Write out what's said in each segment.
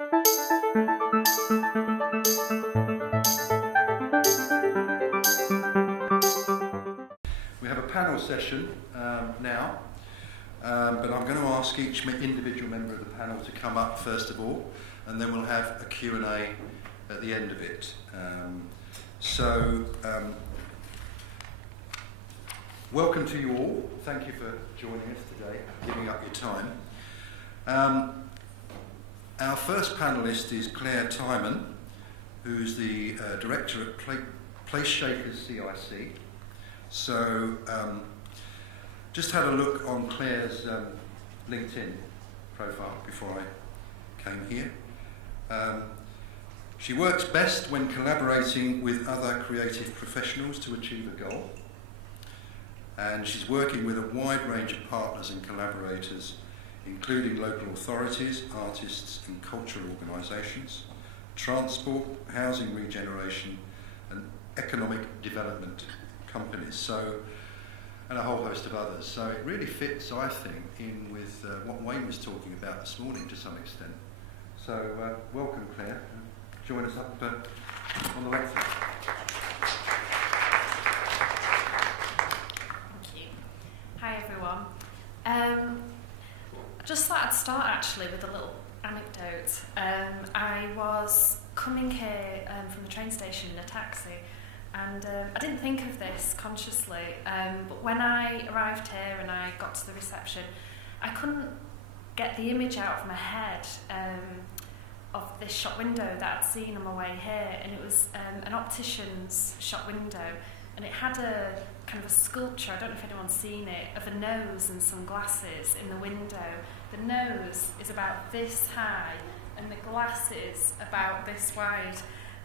We have a panel session now, but I'm going to ask each individual member of the panel to come up first of all, and then we'll have a Q&A at the end of it. Welcome to you all. Thank you for joining us today, giving up your time. Our first panellist is Claire Tymon, who's the director at PlaceShakers CIC. So, just had a look on Claire's LinkedIn profile before I came here. She works best when collaborating with other creative professionals to achieve a goal. And she's working with a wide range of partners and collaborators, including local authorities, artists and cultural organisations, transport, housing regeneration and economic development companies, and a whole host of others. So it really fits, I think, in with what Wayne was talking about this morning to some extent. So welcome, Claire. Join us up on the lecture. Thank you. Hi everyone. I just thought I'd start actually with a little anecdote. I was coming here from the train station in a taxi, and I didn't think of this consciously, but when I arrived here and I got to the reception, I couldn't get the image out of my head of this shop window that I'd seen on my way here, and it was an optician's shop window, and it had a kind of a sculpture, I don't know if anyone's seen it, of a nose and some glasses in the window. The nose is about this high and the glasses about this wide.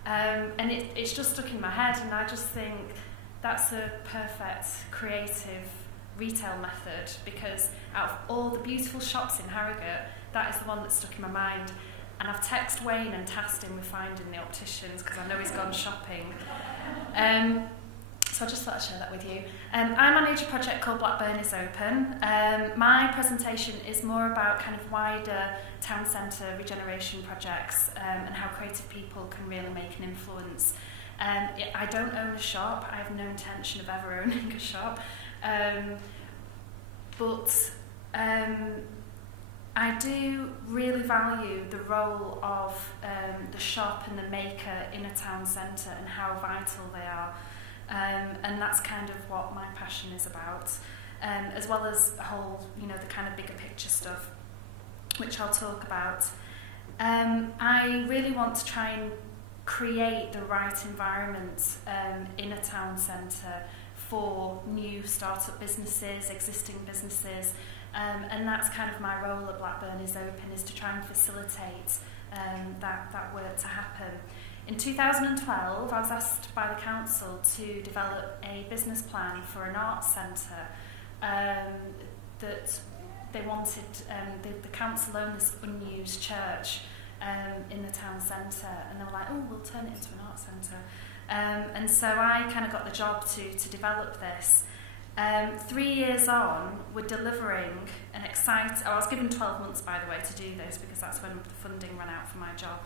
And it's just stuck in my head, and I just think that's a perfect creative retail method, because out of all the beautiful shops in Harrogate, that is the one that's stuck in my mind. And I've texted Wayne and tasked him with finding the opticians, because I know he's gone shopping. So I just thought I'd share that with you. I manage a project called Blackburn is Open. My presentation is more about kind of wider town centre regeneration projects and how creative people can really make an influence. I don't own a shop. I have no intention of ever owning a shop. But I do really value the role of the shop and the maker in a town centre and how vital they are. And that's kind of what my passion is about, as well as the whole, the kind of bigger picture stuff, which I'll talk about. I really want to try and create the right environment in a town centre for new start-up businesses, existing businesses, and that's kind of my role at Blackburn is Open, is to try and facilitate that work to happen. In 2012, I was asked by the council to develop a business plan for an arts centre that they wanted. The council owned this unused church in the town centre, and they were like, "Oh, we'll turn it into an arts centre." And so I kind of got the job to develop this. 3 years on, we're delivering an exciting. I was given 12 months, by the way, to do this, because that's when the funding ran out for my job.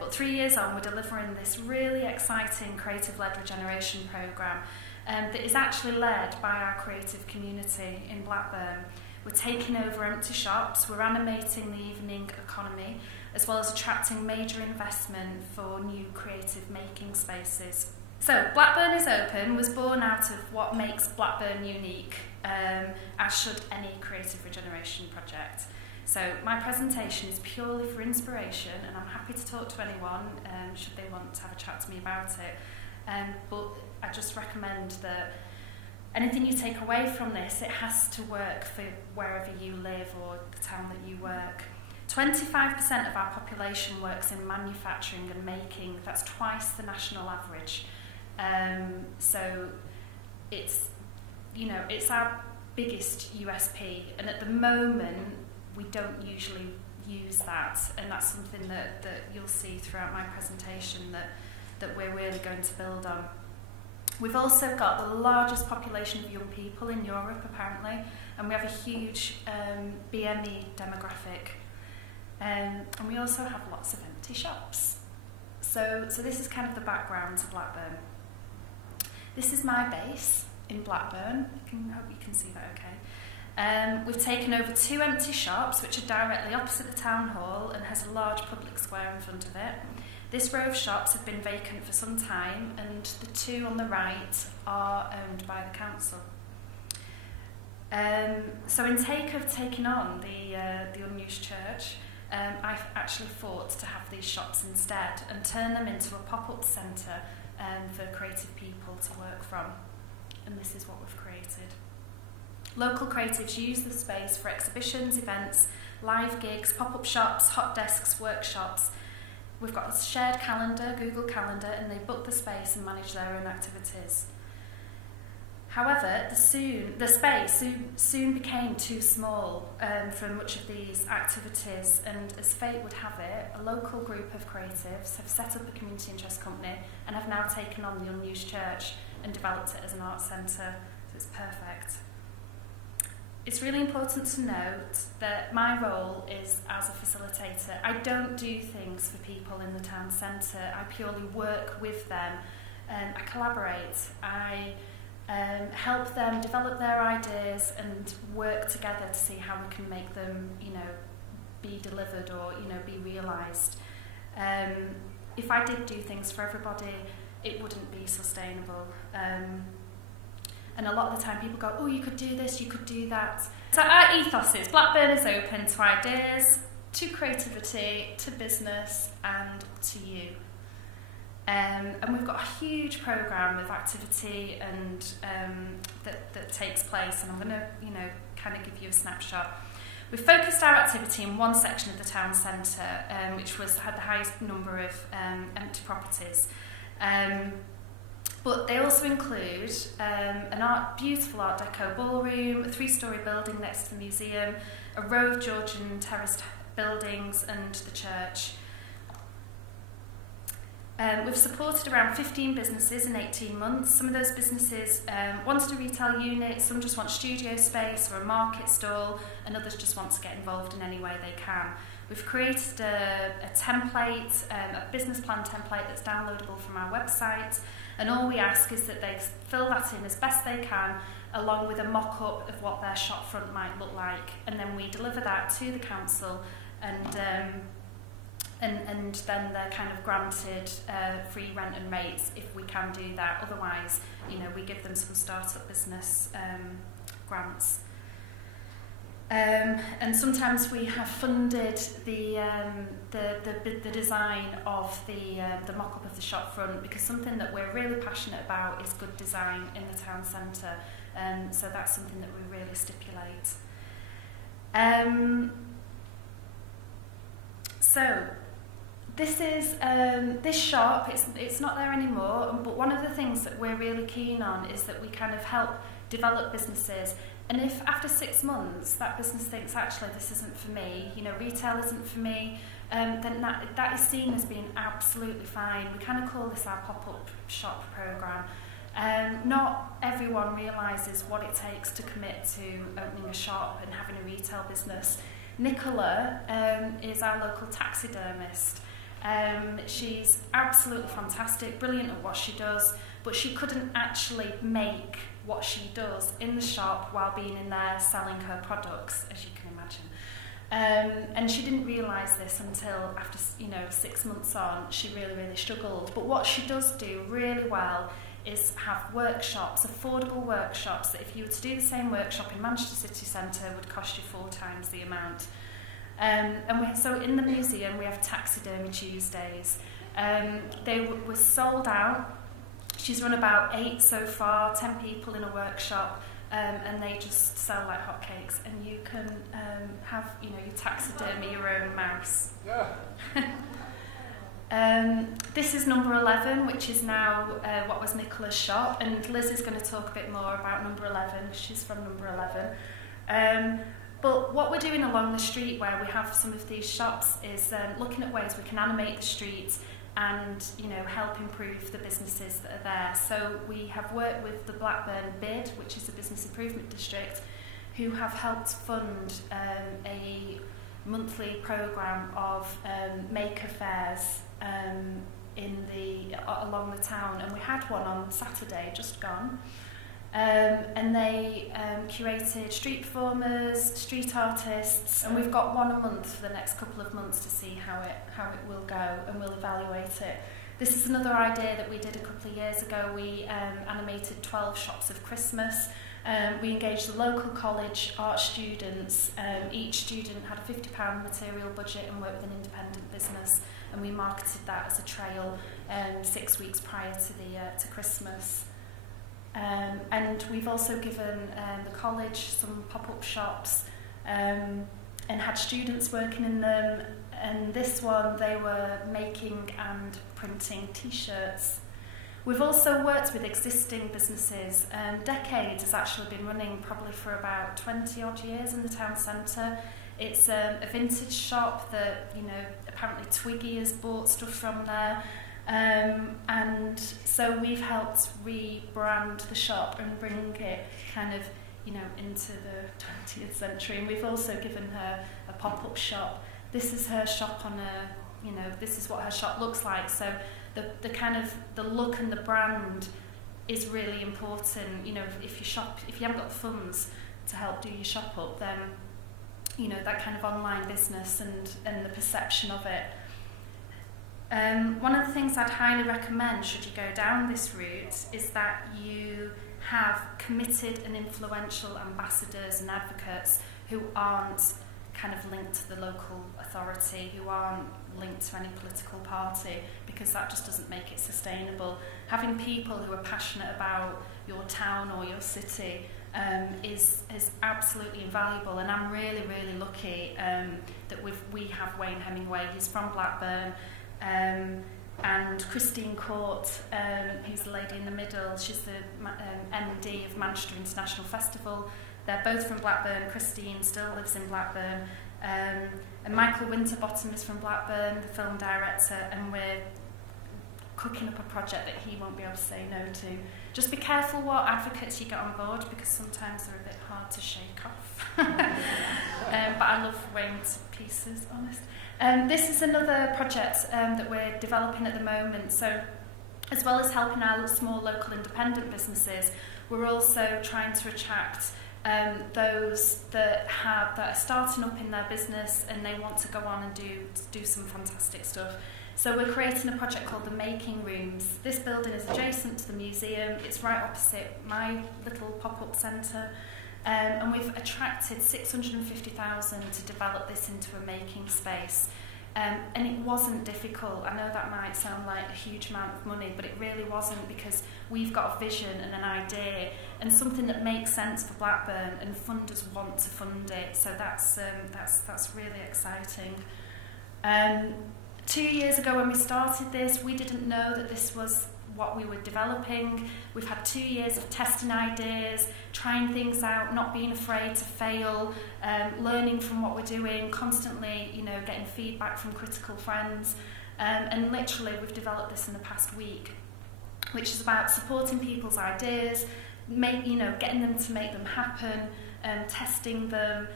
But 3 years on, we're delivering this really exciting creative-led regeneration programme that is actually led by our creative community in Blackburn. We're taking over empty shops, we're animating the evening economy, as well as attracting major investment for new creative making spaces. So, Blackburn is Open was born out of what makes Blackburn unique, as should any creative regeneration project. So my presentation is purely for inspiration, and I'm happy to talk to anyone should they want to have a chat to me about it. But I just recommend that anything you take away from this, it has to work for wherever you live or the town that you work. 25% of our population works in manufacturing and making. That's twice the national average. So it's our biggest USP, and at the moment we don't usually use that, and that's something that you'll see throughout my presentation that we're really going to build on. We've also got the largest population of young people in Europe, apparently, and we have a huge BME demographic. And we also have lots of empty shops. So this is kind of the background to Blackburn. This is my base in Blackburn. I hope you can see that okay. We've taken over 2 empty shops which are directly opposite the town hall and has a large public square in front of it. This row of shops have been vacant for some time, and the 2 on the right are owned by the council. So in take of taking on the unused church, I've actually fought to have these shops instead and turn them into a pop-up centre for creative people to work from. And this is what we've created. Local creatives use the space for exhibitions, events, live gigs, pop-up shops, hot desks, workshops. We've got a shared calendar, Google Calendar, and they book the space and manage their own activities. However, the space soon became too small for much of these activities, and as fate would have it, a local group of creatives have set up a community interest company and have now taken on the unused church and developed it as an arts centre, so it's perfect. It's really important to note that my role is as a facilitator. I don't do things for people in the town centre. I purely work with them. I collaborate. I help them develop their ideas and work together to see how we can make them, be delivered or, be realised. If I did do things for everybody, it wouldn't be sustainable. And a lot of the time people go, oh, you could do this, you could do that. So our ethos is Blackburn is open to ideas, to creativity, to business and to you. And we've got a huge programme of activity and that takes place, and I'm going to kind of give you a snapshot. We've focused our activity in one section of the town centre, which had the highest number of empty properties. But they also include beautiful Art Deco ballroom, a 3-storey building next to the museum, a row of Georgian terraced buildings and the church. We've supported around 15 businesses in 18 months. Some of those businesses wanted a retail unit, some just want studio space or a market stall, and others just want to get involved in any way they can. We've created a template, a business plan template that's downloadable from our website, and all we ask is that they fill that in as best they can, along with a mock-up of what their shop front might look like, and then we deliver that to the council, and then they're kind of granted free rent and rates if we can do that. Otherwise, we give them some startup business grants. And sometimes we have funded the design of the mock-up of the shop front, because something that we're really passionate about is good design in the town centre. So that's something that we really stipulate. So this is this shop. It's not there anymore. But one of the things that we're really keen on is that we kind of help develop businesses. And if after 6 months that business thinks, actually, this isn't for me, retail isn't for me, then that is seen as being absolutely fine. We kind of call this our pop-up shop programme. Not everyone realises what it takes to commit to opening a shop and having a retail business. Nicola is our local taxidermist. She's absolutely fantastic, brilliant at what she does, but she couldn't actually make what she does in the shop while being in there selling her products, as you can imagine. And she didn't realise this until after 6 months on. She really struggled. But what she does do really well is have workshops, affordable workshops, that if you were to do the same workshop in Manchester City Centre would cost you 4 times the amount. So in the museum we have Taxidermy Tuesdays. They were sold out. She's run about 8 so far, 10 people in a workshop, and they just sell like hotcakes. And you can have, you taxidermy your own mouse. Yeah. This is number 11, which is now what was Nicola's shop, and Liz is going to talk a bit more about number 11. She's from number 11. But what we're doing along the street where we have some of these shops is looking at ways we can animate the street and help improve the businesses that are there. So we have worked with the Blackburn BID, which is a business improvement district, who have helped fund a monthly programme of maker fairs along the town, and we had one on Saturday, just gone. And they curated street performers, street artists, and we've got one a month for the next couple of months to see how it will go, and we'll evaluate it. This is another idea that we did a couple of years ago. We animated 12 shops of Christmas. We engaged the local college art students. Each student had a £50 material budget and worked with an independent business, and we marketed that as a trail 6 weeks prior to Christmas. And we've also given the college some pop-up shops and had students working in them. And this one, they were making and printing T-shirts. We've also worked with existing businesses. Decades has actually been running probably for about 20 odd years in the town centre. It's a vintage shop that, apparently Twiggy has bought stuff from there. And so we've helped rebrand the shop and bring it kind of, into the 20th century. And we've also given her a pop-up shop. This is her shop on this is what her shop looks like. So the kind of the look and the brand is really important. If you haven't got the funds to help do your shop up, then that kind of online business and the perception of it. One of the things I'd highly recommend, should you go down this route, is that you have committed and influential ambassadors and advocates who aren't kind of linked to the local authority, who aren't linked to any political party, because that just doesn't make it sustainable. Having people who are passionate about your town or your city is absolutely invaluable, and I'm really, really lucky that we have Wayne Hemingway. He's from Blackburn, and Christine Court, who's the lady in the middle, she's the MD of Manchester International Festival. They're both from Blackburn. Christine still lives in Blackburn. And Michael Winterbottom is from Blackburn, the film director, and we're cooking up a project that he won't be able to say no to. Just be careful what advocates you get on board, because sometimes they're a bit hard to shake off. But I love Wayne to pieces, honest. This is another project that we're developing at the moment. So as well as helping our small local independent businesses, we're also trying to attract those that are starting up in their business and they want to go on and do some fantastic stuff. So we're creating a project called the Making Rooms. This building is adjacent to the museum. It's right opposite my little pop-up centre. And we've attracted 650,000 to develop this into a making space. And it wasn't difficult. I know that might sound like a huge amount of money, but it really wasn't, because we've got a vision and an idea and something that makes sense for Blackburn, and funders want to fund it. So that's really exciting. 2 years ago when we started this, we didn't know that this was what we were developing. We've had 2 years of testing ideas, trying things out, not being afraid to fail, learning from what we're doing, constantly, getting feedback from critical friends. And literally we've developed this in the past week, which is about supporting people's ideas, getting them to make them happen, testing them,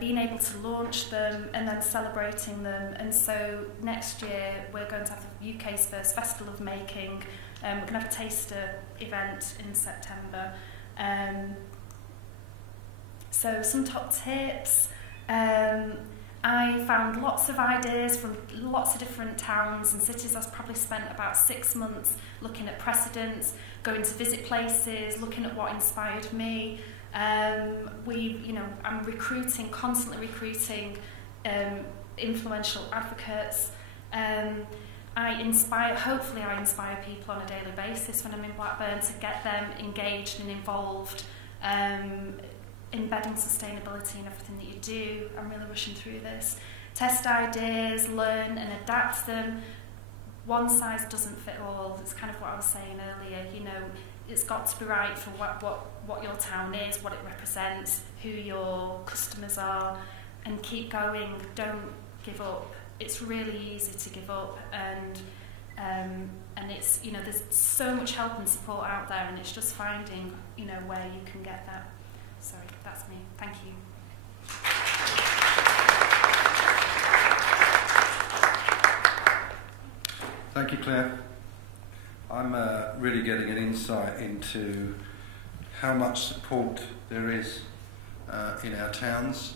being able to launch them, and then celebrating them. And so next year we're going to have the UK's first Festival of Making. We're going to have a taster event in September. So some top tips. I found lots of ideas from lots of different towns and cities. I've probably spent about 6 months looking at precedents, going to visit places, looking at what inspired me. I'm constantly recruiting influential advocates. Hopefully I inspire people on a daily basis when I'm in Blackburn to get them engaged and involved, embedding sustainability in everything that you do. I'm really rushing through this. Test ideas, learn and adapt them. One size doesn't fit all. It's kind of what I was saying earlier. It's got to be right for what your town is, what it represents, who your customers are, and keep going. Don't give up. It's really easy to give up, and it's there's so much help and support out there, and it's just finding where you can get that. Sorry, that's me. Thank you. Thank you, Claire. I'm really getting an insight into how much support there is in our towns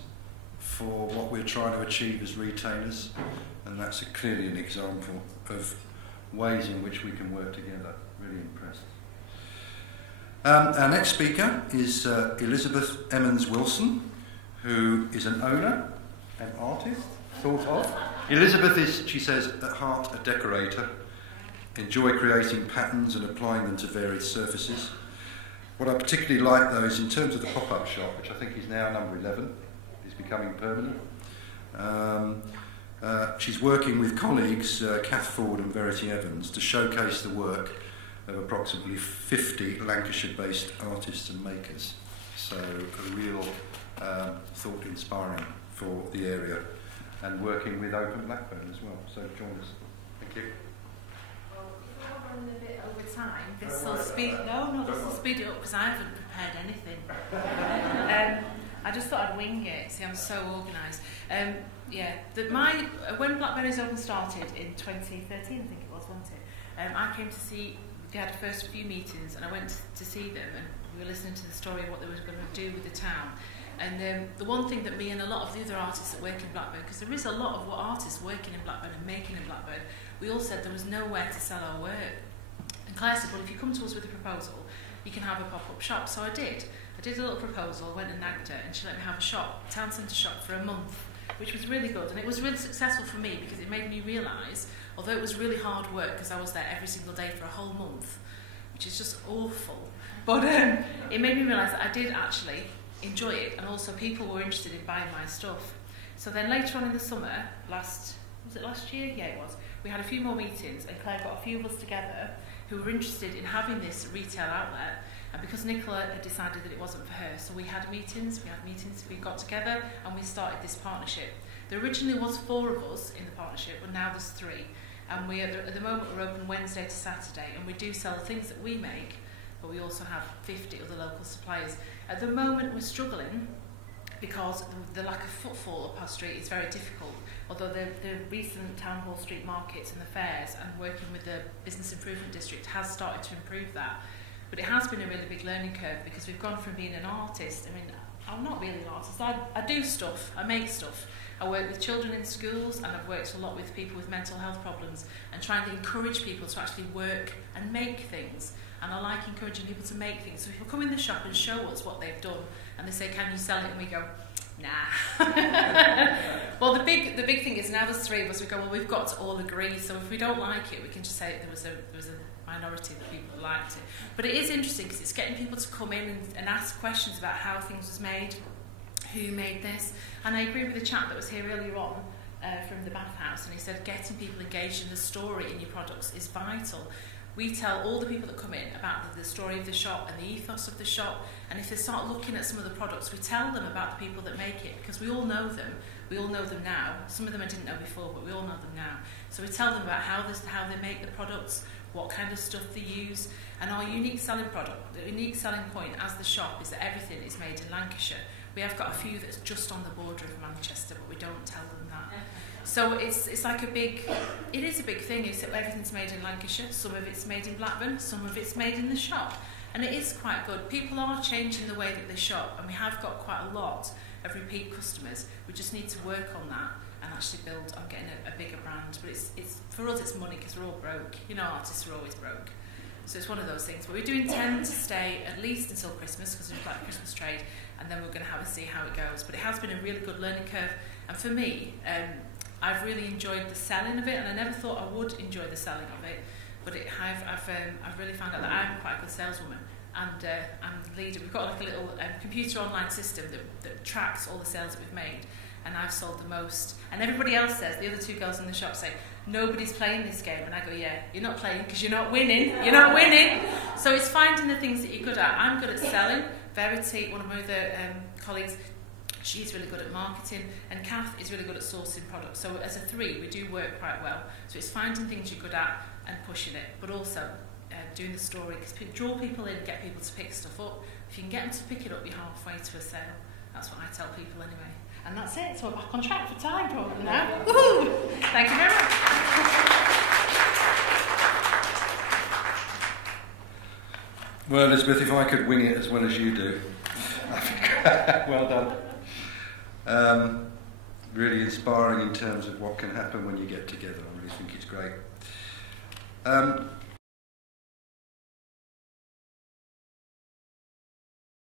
for what we're trying to achieve as retailers, and that's clearly an example of ways in which we can work together. Really impressed. Our next speaker is Elizabeth Emmens Wilson, who is an owner, an artist, sort of. Elizabeth is, she says, at heart a decorator, enjoy creating patterns and applying them to various surfaces. What I particularly like, though, is in terms of the pop-up shop, which I think is now number 11, is becoming permanent. She's working with colleagues, Kath Ford and Verity Evans, to showcase the work of approximately 50 Lancashire-based artists and makers. So a real thought-inspiring for the area, and working with Open Blackburn as well. So join us. Thank you. Well, if we're running a bit over time, this will speed it up because I haven't prepared anything. I just thought I'd wing it. See, I'm so organised. When Blackburn is Open started in 2013, I think it was, wasn't it? I came to see. They had the first few meetings, and I went to see them, and we were listening to the story of what they were going to do with the town. And the one thing that me and a lot of the other artists that work in Blackburn, because there is a lot of artists working in Blackburn and making in Blackburn, we all said there was nowhere to sell our work. And Claire said, well, if you come to us with a proposal, you can have a pop-up shop. So I did. I did a little proposal, went and nagged her, and she let me have a shop, town centre shop, for a month, which was really good. And it was really successful for me because it made me realise, although it was really hard work because I was there every single day for a whole month, which is just awful, but it made me realise that I did actually enjoy it, and also people were interested in buying my stuff. So then later on in the summer, was it last year? Yeah, it was. We had a few more meetings, and Claire got a few of us together who were interested in having this retail outlet, and because Nicola had decided that it wasn't for her, so we got together and we started this partnership. There originally was 4 of us in the partnership, but now there's 3. And at the moment we're open Wednesday to Saturday, and we do sell the things that we make, but we also have 50 other local suppliers. At the moment we're struggling because the lack of footfall up our street is very difficult, although the recent Town Hall Street markets and the fairs and working with the Business Improvement District has started to improve that. But it has been a really big learning curve because we've gone from being an artist, I mean, I'm not really an artist, I do stuff, I make stuff. I work with children in schools, and I've worked a lot with people with mental health problems and trying to encourage people to actually work and make things. And I like encouraging people to make things. So people come in the shop and show us what they've done, and they say, can you sell it? And we go, nah. Well, the big thing is now there's 3 of us, we go, well, we've got to all agree. So if we don't like it, we can just say there was a minority of people that liked it. But it is interesting because it's getting people to come in and ask questions about how things was made, who made this. And I agree with the chap that was here earlier on from the bathhouse, and he said getting people engaged in the story in your products is vital. We tell all the people that come in about the story of the shop and the ethos of the shop, and if they start looking at some of the products, we tell them about the people that make it, because we all know them. We all know them now. Some of them I didn't know before, but we all know them now. So we tell them about how they make the products, what kind of stuff they use, and our unique selling point as the shop is that everything is made in Lancashire. We have got a few that's just on the border of Manchester, but we don't tell them that. So it is a big thing, is that everything's made in Lancashire, some of it's made in Blackburn, some of it's made in the shop. And it is quite good. People are changing the way that they shop, and we have got quite a lot of repeat customers. We just need to work on that and actually build on getting a bigger brand. But it's for us, it's money, because we're all broke. You know, artists are always broke. So it's one of those things. But we do intend to stay at least until Christmas, because we've got a Christmas trade, and then we're going to have a see how it goes. But it has been a really good learning curve. And for me, I've really enjoyed the selling of it, and I never thought I would enjoy the selling of it. But I've really found out that I'm quite a good saleswoman, and I'm the leader. We've got like a little computer online system that tracks all the sales that we've made, and I've sold the most. And everybody else says, the other 2 girls in the shop say, nobody's playing this game. And I go, yeah, you're not playing because you're not winning. You're not winning. So it's finding the things that you're good at. I'm good at selling. Verity, one of my other colleagues, she's really good at marketing, and Kath is really good at sourcing products. So as a 3, we do work quite well. So it's finding things you're good at and pushing it, but also doing the story, because draw people in, get people to pick stuff up. If you can get them to pick it up, you're halfway to a sale. That's what I tell people anyway. And that's it. So we're back on track for time probably now. Woohoo! Thank you very much. Well, Elizabeth, if I could wing it as well as you do, well done. Really inspiring in terms of what can happen when you get together. I really think it's great.